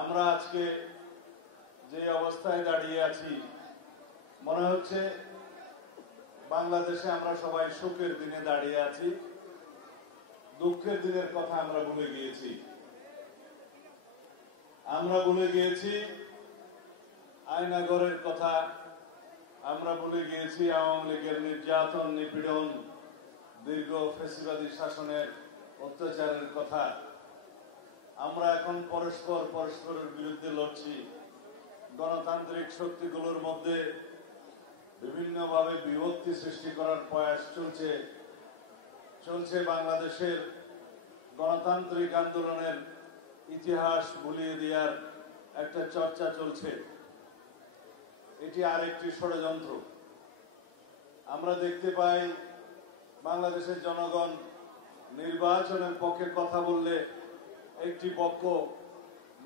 আমরা আজকে যে অবস্থায় দাঁড়িয়ে আছি মনে হচ্ছে বাংলাদেশে আমরা সবাই সুখের দিনে দাঁড়িয়ে আছি, দুঃখের দিনের কথা আমরা ভুলে গিয়েছি। আমরা ভুলে গিয়েছি আয়নাঘরের কথা, আমরা ভুলে গিয়েছি আওয়ামী লীগের নির্যাতন নিপীড়ন, দীর্ঘ ফ্যাসিবাদী শাসনের অত্যাচারের কথা। আমরা এখন পরস্পরের বিরুদ্ধে লড়ছি। গণতান্ত্রিক শক্তিগুলোর মধ্যে বিভিন্নভাবে বিভক্তি সৃষ্টি করার প্রয়াস চলছে। বাংলাদেশের গণতান্ত্রিক আন্দোলনের ইতিহাস ভুলিয়ে দেওয়ার একটা চর্চা চলছে। এটি আরেকটি ষড়যন্ত্র। আমরা দেখতে পাই বাংলাদেশের জনগণ নির্বাচনের পক্ষে কথা বললে একটি পক্ষ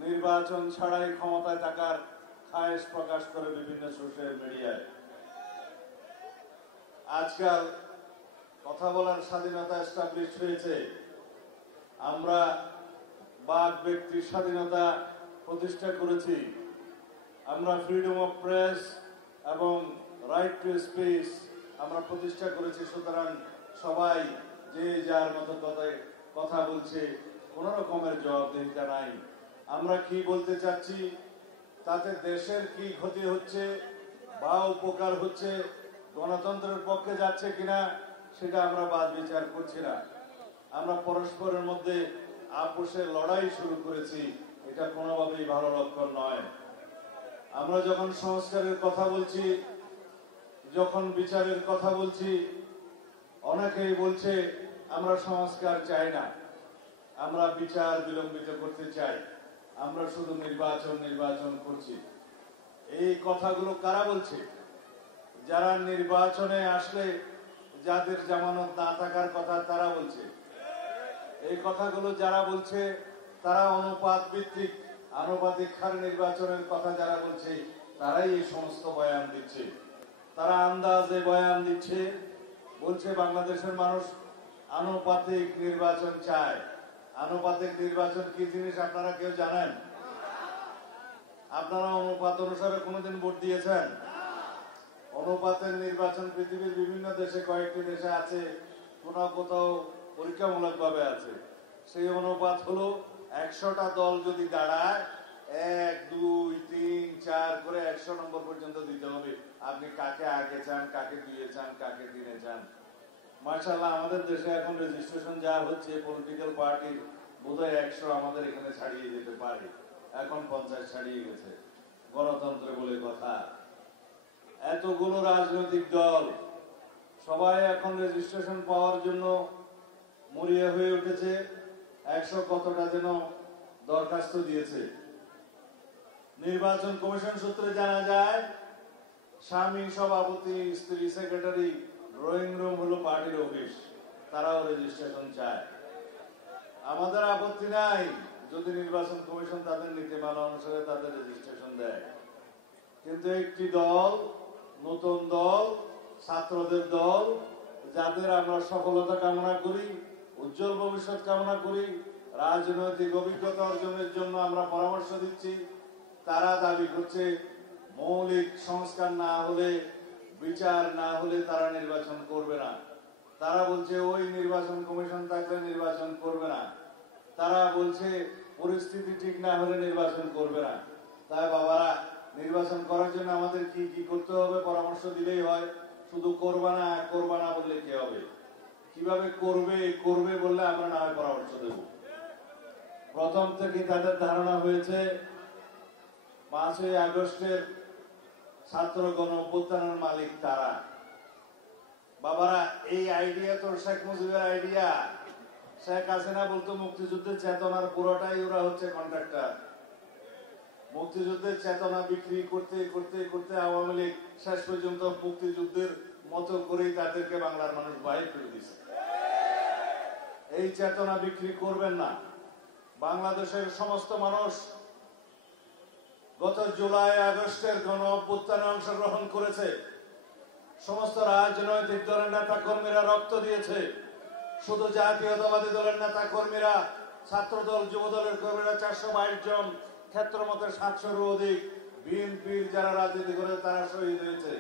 নির্বাচন ছাড়াই ক্ষমতায় থাকার খায়েশ প্রকাশ করে বিভিন্ন সোশ্যাল মিডিয়ায়। আজকাল কথা বলার স্বাধীনতা এস্টাবলিশ হয়েছে। আমরা বাক ব্যক্তির স্বাধীনতা প্রতিষ্ঠা করেছি। আমরা ফ্রিডম অফ প্রেস এবং রাইট টু স্পিচ আমরা প্রতিষ্ঠা করেছি। সুতরাং সবাই যে যার মতো কথা বলছে, কোন রকমের জবাবদিহিতা নাই। আমরা কি বলতে চাচ্ছি, তাতে দেশের কি ক্ষতি হচ্ছে বা উপকার হচ্ছে, গণতন্ত্রের পক্ষে যাচ্ছে কিনা, সেটা আমরা বাদ বিচার করছি না। আমরা পরস্পরের মধ্যে আপোষের লড়াই শুরু করেছি। এটা কোনোভাবেই ভালো লক্ষণ নয়। আমরা যখন সংস্কারের কথা বলছি, যখন বিচারের কথা বলছি, অনেকেই বলছে আমরা সংস্কার চাই না, আমরা বিচার বিলম্বিত করতে চাই, আমরা শুধু নির্বাচন করছি। এই কথাগুলো কারা বলছে? যারা নির্বাচনে আসলে যাদের জামানত না থাকার কথা তারা বলছে। এই কথাগুলো যারা বলছে তারা অনুপাত ভিত্তিক আনুপাতিক হার নির্বাচনের কথা যারা বলছে তারাই এই সমস্ত বয়ান দিচ্ছে। তারা আন্দাজে বয়ান দিচ্ছে, বলছে বাংলাদেশের মানুষ আনুপাতিক নির্বাচন চায়। আনুপাতিক নির্বাচন কি জিনিস আপনারা কেউ জানেন? আপনারা অনুপাত অনুসারে কোনোদিন ভোট দিয়েছেন? অনুপাতের নির্বাচন পৃথিবীর বিভিন্ন দেশে, কয়েকটি দেশে আছে, কোথাও পরীক্ষামূলক ভাবে আছে। সেই অনুপাত হলো 100টা দল যদি দাঁড়ায় 1, 2, 3, 4 করে 100 নম্বর পর্যন্ত দিতে হবে। আপনি কাকে আগে চান, কাকে 2 চান, কাকে 3 চান। মাশাআল্লাহ, আমাদের দেশে এখন রেজিস্ট্রেশন যা হচ্ছে পলিটিক্যাল পার্টির বোধহয় 100 আমাদের এখানে ছাড়িয়ে যেতে পারে। এখন 50 ছাড়িয়ে গেছে। গণতন্ত্র বলে কথা। এতগুলো রাজনৈতিক দল সবাই এখন রেজিস্ট্রেশন পাওয়ার জন্য মরিয়া হয়ে উঠেছে। 100 কতটা যেন দরখাস্ত দিয়েছে। নির্বাচন কমিশন সূত্রে জানা যায়, স্বামী সভাপতি, স্ত্রী সেক্রেটারি, ড্রয়িং রুম হলো পার্টির অফিস, তারাও রেজিস্ট্রেশন চায়। আমাদের আপত্তি নাই যদি নির্বাচন কমিশন তাদের নীতিমালা অনুসারে তাদের রেজিস্ট্রেশন দেয়। কিন্তু একটি দল, নতুন দল, ছাত্রদের দল, যাদের আমরা সফলতা কামনা করি, উজ্জ্বল ভবিষ্যৎ কামনা করি, রাজনৈতিক অভিজ্ঞতা অর্জনের জন্য আমরা পরামর্শ দিচ্ছি, তারা দাবি করছে মৌলিক সংস্কার না হলে, বিচার না হলে তারা নির্বাচন করবে না। তারা বলছে ওই নির্বাচন কমিশন থাকলে নির্বাচন করবে না। তারা বলছে পরিস্থিতি ঠিক না হলে নির্বাচন করবে না। তাই বাবারা, নির্বাচন করার জন্য আমাদের কি কি করতে হবে পরামর্শ দিলেই হয়। শুধু করবা না বললে কি হবে? কিভাবে করবে বললে আমরা না হয় পরামর্শ দেব। প্রথম থেকে তাদের ধারণা হয়েছে 5ই আগস্টের ছাত্র গণ অভ্যুত্থানের মালিক তারা। বাবারা, এই আইডিয়া তো শেখ মুজিবের আইডিয়া। শেখ হাসিনা বলতো মুক্তিযুদ্ধের চেতনার পুরোটাই ওরা হচ্ছে কন্ট্রাক্টর। মুক্তিযুদ্ধের চেতনা বিক্রি করতে করতে করতে আওয়ামী লীগ শেষ পর্যন্ত মুক্তিযুদ্ধের মতো করেই তাদেরকে বাংলার মানুষ বাইরে করে দিচ্ছে। এই চেতনা বিক্রি করবেন না। বাংলাদেশের সমস্ত মানুষ গত জুলাই আগস্টের গণ অভ্যুত্থানে অংশগ্রহণ করেছে। সমস্ত রাজনৈতিক দলের নেতা কর্মীরা রক্ত দিয়েছে। শুধু জাতীয়তাবাদী দলের নেতা কর্মীরা, ছাত্র দল, যুব দলের কর্মীরা 422 জন ক্ষেত্র মতে 700-র অধিক বিএনপির যারা রাজনীতি করে তারা শহীদ হয়েছে।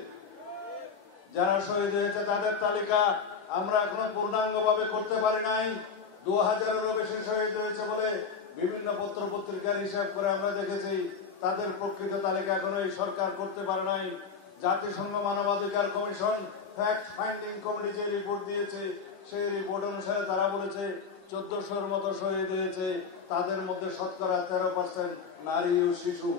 যারা শহীদ হয়েছে তাদের তালিকা আমরা এখনো পূর্ণাঙ্গভাবে করতে পারি নাই। 2000-এরও বেশি শহীদ হয়েছে বলে বিভিন্ন পত্র পত্রিকার হিসাব করে আমরা দেখেছি। তাদের প্রকৃত তালিকা এখনো এই সরকার করতে পারে নাই। জাতিসংঘ মানবাধিকার কমিশন ফ্যাক্ট ফাইন্ডিং কমিটি যে রিপোর্ট দিয়েছে সেই রিপোর্ট অনুসারে তারা বলেছে 1400-র মতো শহীদ হয়েছে। তাদের মধ্যে শতকরা 13% নারী ও শিশু।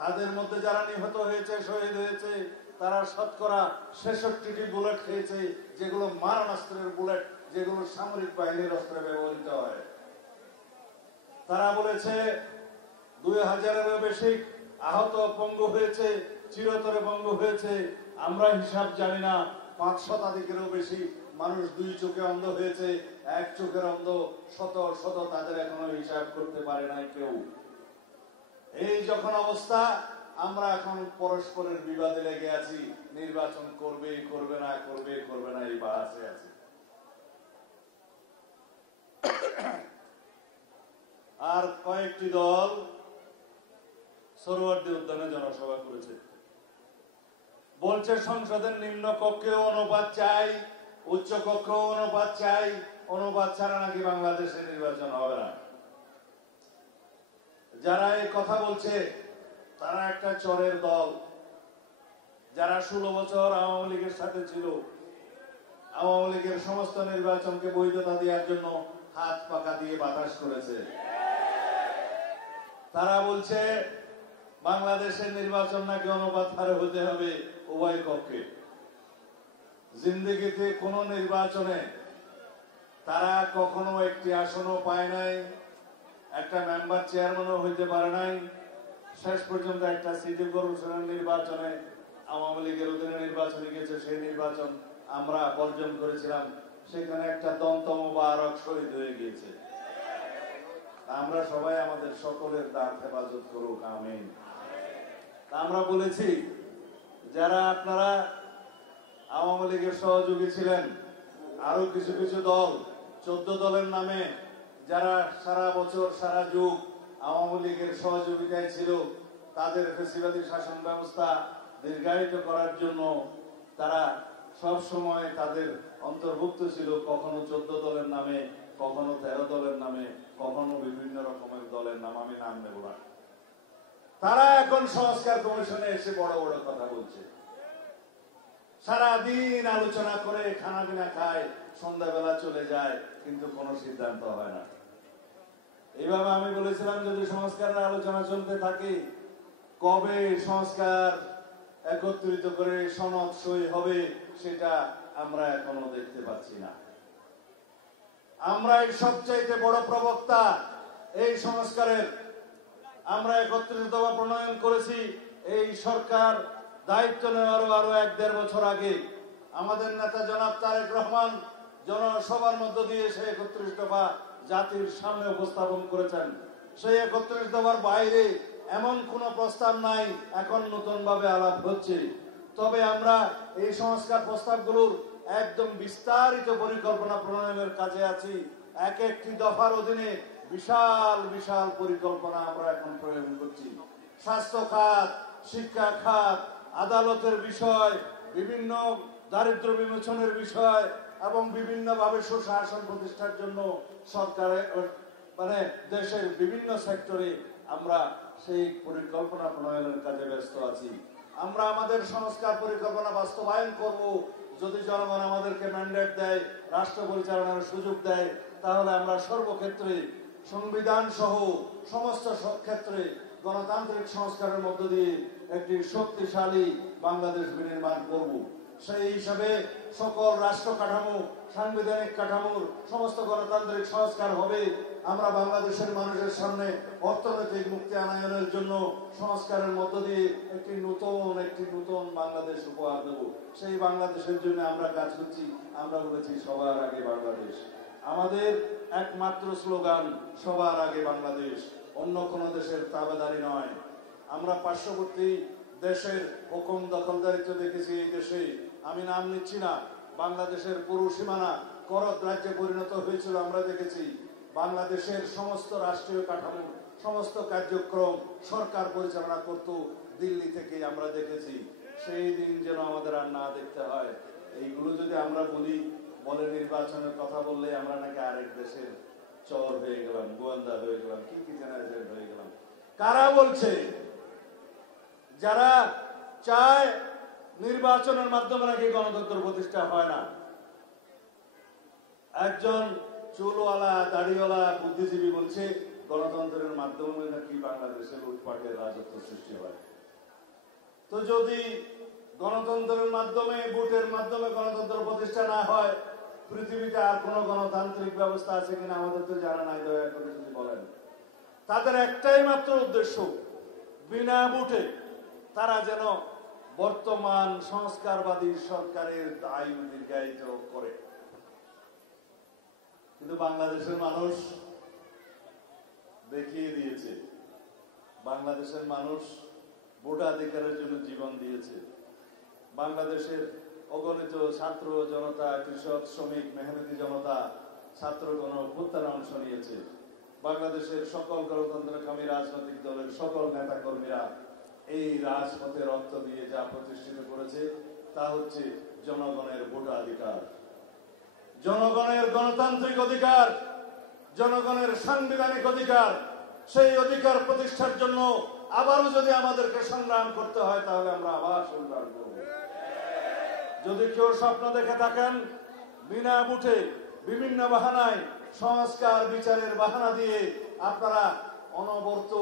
তাদের মধ্যে যারা নিহত হয়েছে শহীদ হয়েছে তারা শতকরা 66টি বুলেট খেয়েছে, যেগুলো মারণাস্ত্রের বুলেট, যেগুলো সামরিক বাহিনীর অস্ত্রে ব্যবহৃত হয়। তারা বলেছে 2000-এরও বেশি আহত পঙ্গু হয়েছে, চিরতরে পঙ্গু হয়েছে। আমরা হিসাব জানি না, 5 শতাধিকেরও বেশি মানুষ 2 চোখে অন্ধ হয়েছে, 1 চোখের অন্ধ শত শত, তাদের এখনো হিসাব করতে পারে নাই কেউ। এই যখন অবস্থা, আমরা এখন পরস্পরের বিবাদে লেগে আছি, নির্বাচন করবে করবে না, করবে করবে না, এই বাহাসে আছি। আর কয়েকটি দল সরোয়ার্দী উদ্যানে জনসভা করেছে, বলছে সংসদের নিম্ন কক্ষেও অনুপাত চাই, উচ্চ কক্ষেও অনুপাত চাই, অনুপাত ছাড়া নাকি বাংলাদেশে নির্বাচন হবে না। যারা এই কথা বলছে তারা একটা চোরের দল, যারা 16 বছর আওয়ামী লীগের সাথে ছিল, আওয়ামী লীগের সমস্ত নির্বাচনকে বৈধতা দেওয়ার জন্য হাত পাকা দিয়ে বাতাস করেছে। তারা বলছে বাংলাদেশের নির্বাচন নাকি অনুপাত হারে হতে হবে উভয় কক্ষে। জিন্দেগিতে কোন নির্বাচনে তারা কখনো একটি আসনও পায় নাই, একটা মেম্বার চেয়ারম্যানও হইতে পারে নাই। শেষ পর্যন্ত একটা সিটি কর্পোরেশনের নির্বাচনে আওয়ামী লীগের অধীনে নির্বাচনে গেছে, সেই নির্বাচন আমরা বর্জন করেছিলাম, সেখানে একটা দন্তম মোবারক শহীদ হয়ে গিয়েছে। আমরা সবাই আমাদের সকলের দাঁত হেফাজত করুক, আমিন। আমরা বলেছি যারা আপনারা আওয়ামী লীগের সহযোগী ছিলেন, আরো কিছু কিছু দল 14 দলের নামে যারা সারা বছর সারা যুগ আওয়ামী লীগের সহযোগিতায় ছিল, তাদের ফ্যাসিবাদী শাসন ব্যবস্থা দীর্ঘায়িত করার জন্য তারা সব সময় তাদের অন্তর্ভুক্ত ছিল, কখনো 14 দলের নামে, কখনো 13 দলের নামে, কখনো বিভিন্ন রকমের দলের নাম, আমি নাম নেব না। তারা এখন সংস্কার কমিশনে এসে বড় বড় কথা বলছে, সারাদিন আলোচনা করে খানা পিনা খায়, সন্ধ্যাবেলা চলে যায়, কিন্তু কোনো সিদ্ধান্ত হয় না। এইভাবে আমি বলেছিলাম যদি সংস্কারের আলোচনা চলতে থাকে, কবে সংস্কার একত্রিত করে সনদ সই হবে সেটা আমরা এখনো দেখতে পাচ্ছি না। আমরা এই সবচাইতে বড় প্রবক্তা এই সংস্কারের। আমরা একত্রিত প্রণয়ন করেছি। এই সরকার দায়িত্ব নেওয়ারও আরো 1-1.5 বছর আগে আমাদের নেতা জনাব তারেক রহমান জনসভার মধ্য দিয়ে সেই 31 দফা জাতির সামনে উপস্থাপন করেছেন। সেই 31 দফার বাইরে এমন কোন প্রস্তাব নাই, এখন নতুন ভাবে আলাপ হচ্ছে। তবে আমরা এই সংস্কার প্রস্তাবগুলোর একদম বিস্তারিত পরিকল্পনা প্রণয়নের কাজে আছি। এক একটি দফার অধীনে বিশাল বিশাল পরিকল্পনা আমরা এখন প্রয়োগ করছি। স্বাস্থ্য খাত, শিক্ষা খাত, আদালতের বিষয়, বিভিন্ন দারিদ্র বিমোচনের বিষয় এবং বিভিন্ন ভাবে সুশাসন প্রতিষ্ঠার জন্য সরকারের দেশের বিভিন্ন সেক্টরে আমরা সেই পরিকল্পনা প্রণয়নের কাজে ব্যস্ত আছি। আমরা আমাদের সংস্কার পরিকল্পনা বাস্তবায়ন করব যদি জনগণ আমাদেরকে ম্যান্ডেট দেয়, রাষ্ট্র পরিচালনার সুযোগ দেয়, তাহলে আমরা সর্বক্ষেত্রে সংবিধান সহ সমস্ত ক্ষেত্রে গণতান্ত্রিক সংস্কারের মধ্য দিয়ে একটি শক্তিশালী বাংলাদেশ বিনির্মাণ করব। সেই হিসাবে সকল রাষ্ট্র কাঠামো, সাংবিধানিক কাঠামোর সমস্ত গণতান্ত্রিক সংস্কার হবে। আমরা বাংলাদেশের মানুষের সামনে অর্থনৈতিক মুক্তি আনয়নের জন্য সংস্কারের মধ্য দিয়ে একটি নতুন বাংলাদেশ উপহার দেব। সেই বাংলাদেশের জন্য আমরা কাজ করছি। আমরা বলেছি সবার আগে বাংলাদেশ। আমাদের একমাত্র স্লোগান সবার আগে বাংলাদেশ, অন্য কোন দেশের তাবেদারি নয়। আমরা পার্শ্ববর্তী দেশের হুকুম দখলদারিত্ব দেখেছি এই দেশে। আমি নাম নিচ্ছি না, বাংলাদেশের পুরো সীমানা করদ রাজ্যে পরিণত হয়েছিল আমরা দেখেছি। বাংলাদেশের সমস্ত রাষ্ট্রীয় কাঠামো সমস্ত কার্যক্রম সরকার পরিচালনা করত দিল্লি থেকে, আমরা দেখেছি। সেই দিন যেন আমাদের আর না দেখতে হয়। এইগুলো যদি আমরা বলে নির্বাচনের কথা বললে আমরা নাকি আরেক দেশের চর হয়ে গেলাম, গোয়েন্দা হয়ে গেলাম, কি কি জেনারেল হয়ে গেলাম। কারা বলছে? যারা চায় নির্বাচনের মাধ্যমে নাকি গণতন্ত্র প্রতিষ্ঠা হয় না। একজন চুলওয়ালা দাড়িওয়ালা বুদ্ধিজীবী বলছে গণতন্ত্রের মাধ্যমে নাকি বাংলাদেশের লুটপাটের রাজত্ব সৃষ্টি হয়। তো যদি গণতন্ত্রের মাধ্যমে, ভোটের মাধ্যমে গণতন্ত্র প্রতিষ্ঠা না হয়, পৃথিবীতে আর কোন গণতান্ত্রিক ব্যবস্থা আছে কিনা আমাদের তো জানা নাই। দয়া করে যদি বলেন। তাদের একটাই মাত্র উদ্দেশ্য, বিনা ভোটে তারা যেন বর্তমান সংস্কারবাদী সরকারের আয়ু দীর্ঘায়িত করে। কিন্তু বাংলাদেশের মানুষ দেখিয়ে দিয়েছে, বাংলাদেশের মানুষ ভোটাধিকারের জন্য জীবন দিয়েছে। বাংলাদেশের অগণিত ছাত্র জনতা, কৃষক, শ্রমিক, মেহনতি জনতা ছাত্রগণ অভ্যুত্থানে অংশ নিয়েছে। বাংলাদেশের সকল গণতন্ত্রকামী রাজনৈতিক দলের সকল নেতা কর্মীরা এই রাজপথে রক্ত দিয়ে যা প্রতিষ্ঠিত করেছে তা হচ্ছে জনগণের ভোটাধিকার, জনগণের গণতান্ত্রিক অধিকার, জনগণের সাংবিধানিক অধিকার। সেই অধিকার প্রতিষ্ঠার জন্য আবারও যদি আমাদেরকে সংগ্রাম করতে হয় তাহলে আমরা আবার সংগ্রাম করব। যদি কেউ স্বপ্ন দেখে থাকেন বিনা ভোটে বিভিন্ন বাহানায়, সংস্কার বিচারের বাহানা দিয়ে আপনারা অনবরত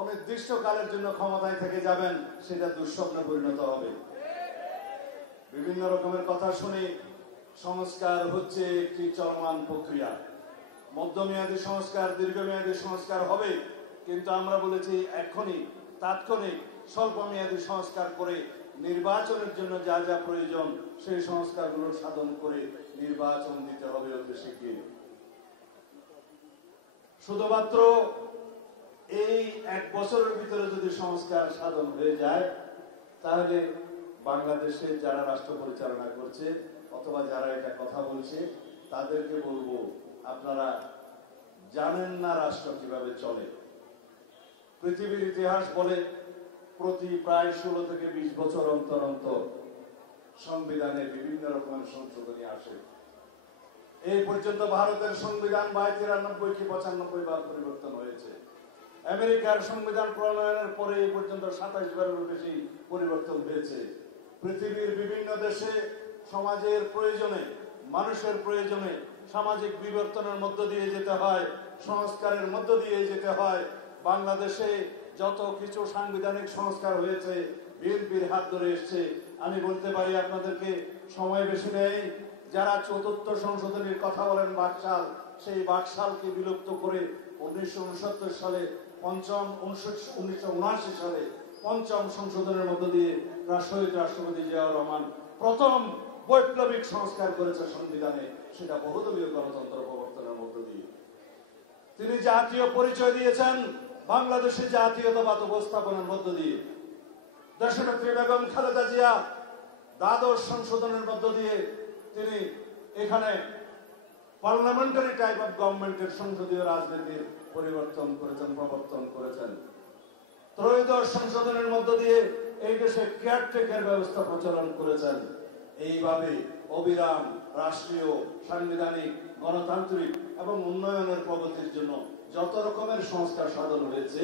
অনির্দিষ্টকালের জন্য ক্ষমতায় থেকে যাবেন, সেটা দুঃস্বপ্নে পরিণত হবে। বিভিন্ন রকমের কথা শুনে সংস্কার হচ্ছে একটি চলমান প্রক্রিয়া। মধ্যমেয়াদী সংস্কার, দীর্ঘমেয়াদী সংস্কার হবে, কিন্তু আমরা বলেছি এখনই তাৎক্ষণিক স্বল্পমেয়াদী সংস্কার করে নির্বাচনের জন্য যা যা প্রয়োজন সেই সংস্কারগুলো সাধন করে নির্বাচন দিতে হবে অতি শীঘ্রই। শুধুমাত্র এই এক বছরের ভিতরে যদি সংস্কার সাধন হয়ে যায় তাহলে বাংলাদেশে যারা রাষ্ট্র পরিচালনা করছে অথবা যারা এটা কথা বলছে তাদেরকে বলবো, আপনারা জানেন না রাষ্ট্র কিভাবে চলে। পৃথিবীর ইতিহাস বলে প্রতি প্রায় 16 থেকে 20 বছর অন্তর অন্তর সংবিধানে বিভিন্ন রকমের সংশোধনী আসে। এই পর্যন্ত ভারতের সংবিধান 93 কি 95 বার পরিবর্তন হয়েছে। আমেরিকার সংবিধান প্রণয়নের পরে এই পর্যন্ত 27 বারেরও বেশি পরিবর্তন হয়েছে। পৃথিবীর বিভিন্ন দেশে সমাজের প্রয়োজনে, মানুষের প্রয়োজনে সামাজিক বিবর্তনের মধ্য দিয়ে যেতে হয়, সংস্কারের মধ্য দিয়ে যেতে হয়। বাংলাদেশে যত কিছু সাংবিধানিক সংস্কার হয়েছে বিএনপির হাত ধরে এসছে। আমি বলতে পারি আপনাদেরকে, সময় বেশি নেই, যারা চতুর্থ সংশোধনীর কথা বলেন বাকশাল, সেই বাকশালকে বিলুপ্ত করে 1969 সালে 1979 সালে 5ম সংশোধনের মধ্য দিয়ে শহীদ রাষ্ট্রপতি জিয়াউর রহমান প্রথম বৈপ্লবিক সংস্কার করেছে সংবিধানে, সেটা বহুদলীয় গণতন্ত্র প্রবর্তনের মধ্য দিয়ে। তিনি জাতীয় পরিচয় দিয়েছেন বাংলাদেশের জাতীয়তাবাদ উপস্থাপনের মধ্য দিয়ে। দেশনেত্রী বেগম খালেদা জিয়া দ্বাদশ সংশোধনের মধ্য দিয়ে তিনি এখানে পার্লামেন্টারি টাইপ অফ গভর্নমেন্টের সংসদীয় রাজনীতির পরিবর্তন করেছেন, প্রবর্তন করেছেন। ত্রয়োদশ সংশোধনের মধ্য দিয়ে এই দেশে কেয়ারটেকার ব্যবস্থা প্রচলন করেছেন। এইভাবে অবিরাম রাষ্ট্রীয়, সাংবিধানিক, গণতান্ত্রিক এবং উন্নয়নের প্রগতির জন্য যত রকমের সংস্কার সাধন হয়েছে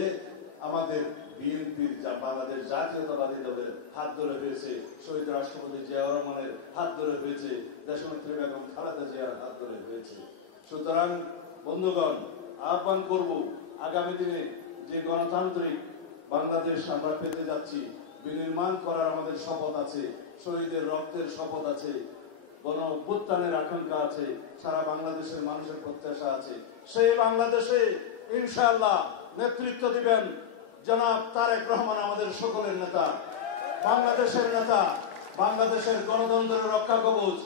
আমাদের বিএনপির, বাংলাদেশ জাতীয়তাবাদী দলের হাত ধরে হয়েছে, শহীদ রাষ্ট্রপতি জিয়াউর রহমানের হাত ধরে হয়েছে, দেশনেত্রী বেগম খালেদা জিয়ার হাত ধরে হয়েছে। সুতরাং বন্ধুগণ, আহ্বান করব, আগামী দিনে যে গণতান্ত্রিক বাংলাদেশ আমরা পেতে যাচ্ছি, বিনির্মাণ করার আমাদের শপথ আছে, শহীদের রক্তের শপথ আছে, গণ অভ্যুত্থানের আকাঙ্ক্ষা আছে, সারা বাংলাদেশের মানুষের প্রত্যাশা আছে। সেই বাংলাদেশে ইনশাআল্লাহ নেতৃত্ব দিবেন জনাব তারেক রহমান, আমাদের সকলের নেতা, বাংলাদেশের নেতা, বাংলাদেশের গণতন্ত্রের রক্ষা কবচ,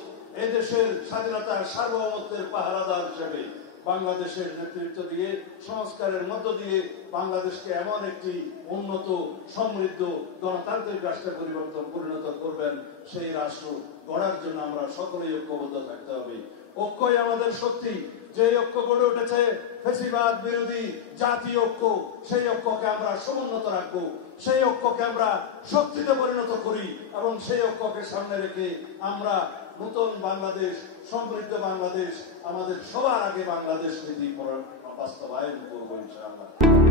এদেশের স্বাধীনতার সার্বভৌমত্বের পাহারাদার হিসেবে বাংলাদেশের নেতৃত্ব দিয়ে সংস্কারের মধ্য দিয়ে বাংলাদেশকে এমন একটি উন্নত, সমৃদ্ধ, গণতান্ত্রিক রাষ্ট্রে পরিণত করবেন। সেই রাষ্ট্র গড়ার জন্য আমরা সকলেই ঐক্যবদ্ধ থাকতে হবে। ঐক্যই আমাদের শক্তি, যে ঐক্য গড়ে উঠেছে ফ্যাসিবাদ বিরোধী জাতীয় ঐক্য, সেই ঐক্যকে আমরা সমুন্নত রাখবো, সেই ঐক্যকে আমরা শক্তিতে পরিণত করি এবং সেই ঐক্যকে সামনে রেখে আমরা নতুন বাংলাদেশ, সমৃদ্ধ বাংলাদেশ, আমাদের সবার আগে বাংলাদেশ নীতি বাস্তবায়ন করবো ইনশাআল্লাহ।